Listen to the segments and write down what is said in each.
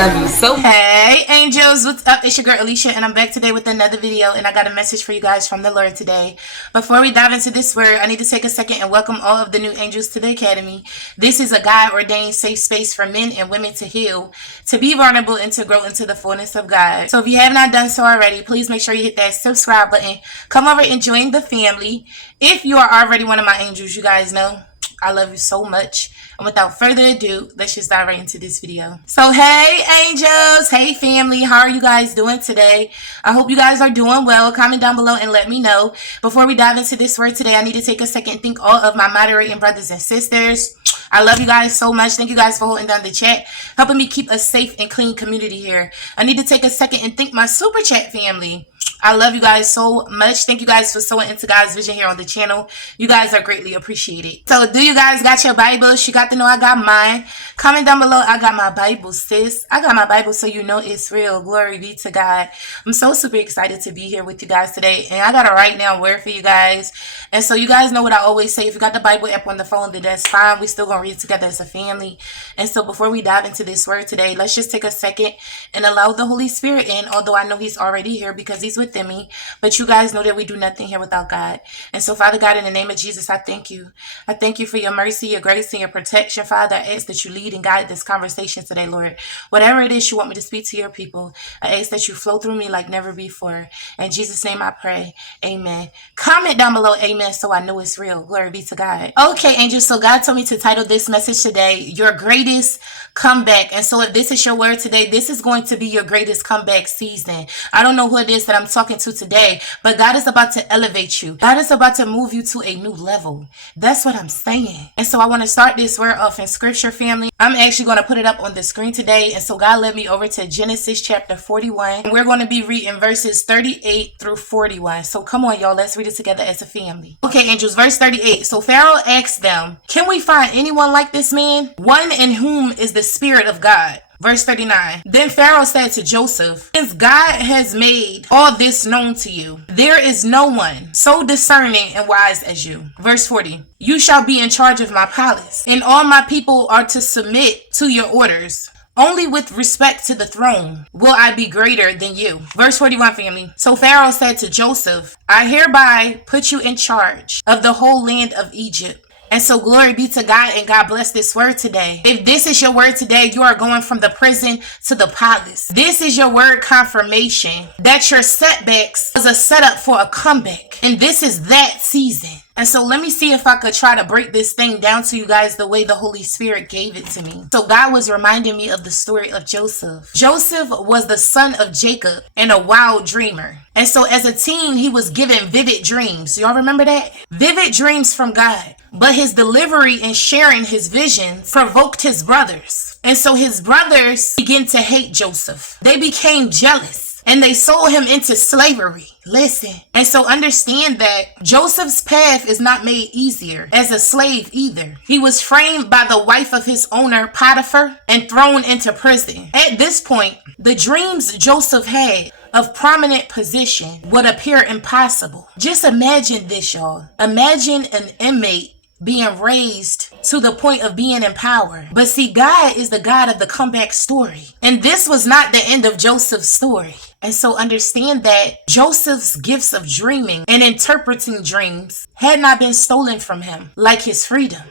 Love you so. Hey angels, what's up? It's your girl Alicia and I'm back today with another video, and I got a message for you guys from the Lord today. Before we dive into this word, I need to take a second and welcome all of the new angels to the academy. This is a God ordained safe space for men and women to heal, to be vulnerable, and to grow into the fullness of God. So if you have not done so already, please make sure you hit that subscribe button. Come over and join the family. If you are already one of my angels, you guys know I love you so much. And without further ado, let's just dive right into this video. So hey angels, hey family, how are you guys doing today? I hope you guys are doing well. Comment down below and let me know. Before we dive into this word today, I need to take a second and thank all of my moderating brothers and sisters. I love you guys so much. Thank you guys for holding down the chat, helping me keep a safe and clean community here. I need to take a second and thank my super chat family. I love you guys so much. Thank you guys for sowing into God's vision here on the channel. You guys are greatly appreciated. So do you guys got your Bibles? You got to know I got mine. Comment down below. I got my Bible, sis. I got my Bible, so you know it's real. Glory be to God. I'm so super excited to be here with you guys today. And I got a right now word for you guys. And so you guys know what I always say. If you got the Bible app on the phone, then that's fine. We still going to read together as a family. And so before we dive into this word today, let's just take a second and allow the Holy Spirit in. Although I know he's already here because he's within me. But you guys know that we do nothing here without God. And so, Father God, in the name of Jesus, I thank you. I thank you for your mercy, your grace, and your protection, Father. I ask that you lead and guide this conversation today, Lord. Whatever it is you want me to speak to your people, I ask that you flow through me like never before. In Jesus' name I pray. Amen. Comment down below, amen, so I know it's real. Glory be to God. Okay, angels, so God told me to title this message today, Your Greatest Comeback. And so if this is your word today, this is going to be your greatest comeback season. I don't know who it is that I'm talking to today, but God is about to elevate you. God is about to move you to a new level. That's what I'm saying. And so I want to start this word off in scripture, family. I'm actually going to put it up on the screen today. And so God led me over to Genesis chapter 41. And we're going to be reading verses 38 through 41. So come on, y'all. Let's read it together as a family. Okay, angels, verse 38. So Pharaoh asked them, "Can we find anyone like this man? One in whom is the Spirit of God." Verse 39. Then Pharaoh said to Joseph, "Since God has made all this known to you, there is no one so discerning and wise as you." Verse 40. "You shall be in charge of my palace, and all my people are to submit to your orders. Only with respect to the throne will I be greater than you." Verse 41, family. So Pharaoh said to Joseph, "I hereby put you in charge of the whole land of Egypt." And so glory be to God, and God bless this word today. If this is your word today, you are going from the prison to the palace. This is your word confirmation that your setbacks was a setup for a comeback. And this is that season. And so let me see if I could try to break this thing down to you guys the way the Holy Spirit gave it to me. So God was reminding me of the story of Joseph. Joseph was the son of Jacob and a wild dreamer. And so as a teen, he was given vivid dreams. Y'all remember that? Vivid dreams from God. But his delivery and sharing his visions provoked his brothers. And so his brothers began to hate Joseph. They became jealous. And they sold him into slavery. Listen. And so understand that Joseph's path is not made easier as a slave either. He was framed by the wife of his owner, Potiphar, and thrown into prison. At this point, the dreams Joseph had of prominent position would appear impossible. Just imagine this, y'all. Imagine an inmate being raised to the point of being in power. But see, God is the God of the comeback story. And this was not the end of Joseph's story. And so understand that Joseph's gifts of dreaming and interpreting dreams had not been stolen from him, like his freedom.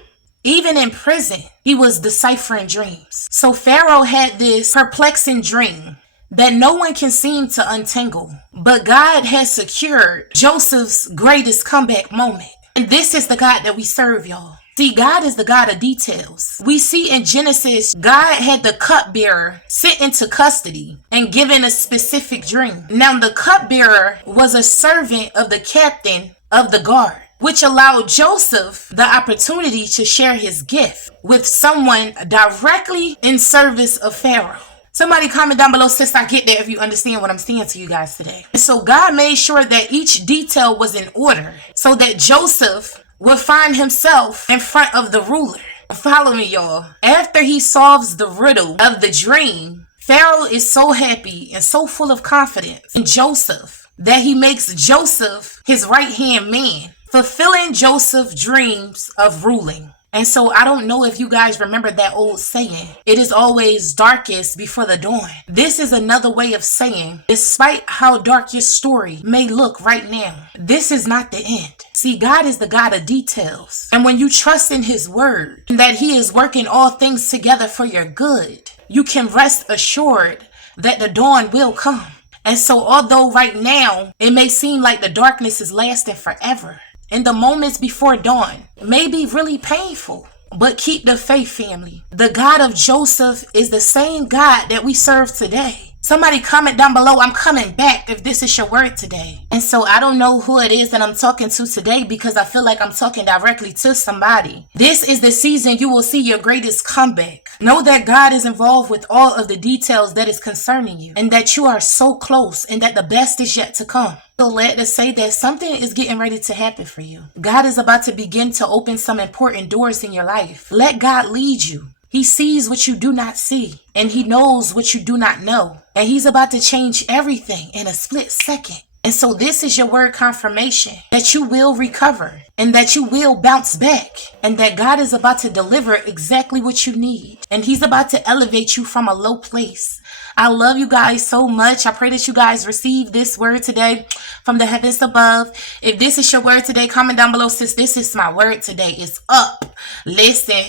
Even in prison, he was deciphering dreams. So Pharaoh had this perplexing dream that no one can seem to untangle. But God has secured Joseph's greatest comeback moment. And this is the God that we serve, y'all. See, God is the God of details. We see in Genesis, God had the cupbearer sent into custody and given a specific dream. Now, the cupbearer was a servant of the captain of the guard, which allowed Joseph the opportunity to share his gift with someone directly in service of Pharaoh. Somebody comment down below, sis, I get that, if you understand what I'm saying to you guys today. And so God made sure that each detail was in order so that Joseph would find himself in front of the ruler. Follow me, y'all. After he solves the riddle of the dream, Pharaoh is so happy and so full of confidence in Joseph that he makes Joseph his right-hand man, fulfilling Joseph's dreams of ruling. And so I don't know if you guys remember that old saying, it is always darkest before the dawn. This is another way of saying, despite how dark your story may look right now, this is not the end. See, God is the God of details. And when you trust in his word, and that he is working all things together for your good, you can rest assured that the dawn will come. And so although right now, it may seem like the darkness is lasting forever, and the moments before dawn may be really painful, but keep the faith, family. The God of Joseph is the same God that we serve today. Somebody comment down below, I'm coming back, if this is your word today. And so I don't know who it is that I'm talking to today, because I feel like I'm talking directly to somebody. This is the season you will see your greatest comeback. Know that God is involved with all of the details that is concerning you, and that you are so close, and that the best is yet to come. So let us say that something is getting ready to happen for you. God is about to begin to open some important doors in your life. Let God lead you. He sees what you do not see, and he knows what you do not know. And he's about to change everything in a split second. And so this is your word confirmation that you will recover, and that you will bounce back, and that God is about to deliver exactly what you need. And he's about to elevate you from a low place. I love you guys so much. I pray that you guys receive this word today from the heavens above. If this is your word today, comment down below, sis, this is my word today. It's up. Listen,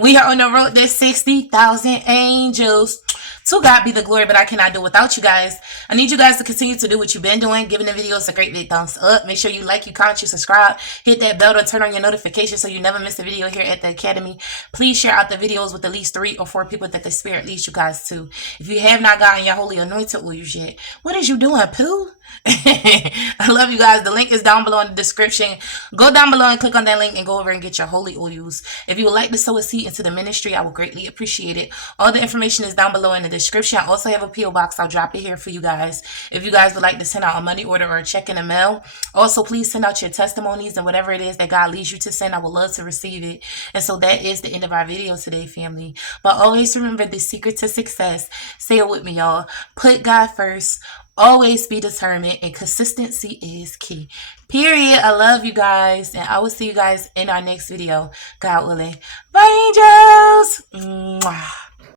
we are on the road to 60,000 angels. To God be the glory, but I cannot do without you guys. I need you guys to continue to do what you've been doing, giving the videos a great big thumbs up. Make sure you like, you comment, you subscribe, hit that bell to turn on your notifications so you never miss a video here at the Academy. Please share out the videos with at least 3 or 4 people that the Spirit leads you guys to. If you have not gotten your holy anointed oils yet, what is you doing, Pooh? I love you guys. The link is down below in the description. Go down below and click on that link and go over and get your holy oils. If you would like to sow a seed into the ministry, I would greatly appreciate it. All the information is down below in the description. I also have a P.O. box. I'll drop it here for you guys if you guys would like to send out a money order or a check in the mail. Also, please send out your testimonies and whatever it is that God leads you to send. I would love to receive it. And so that is the end of our video today, family. But always remember the secret to success. Say it with me, y'all. Put God first. Always be determined, and consistency is key. Period. I love you guys, and I will see you guys in our next video, God willing. Bye, angels. Mwah.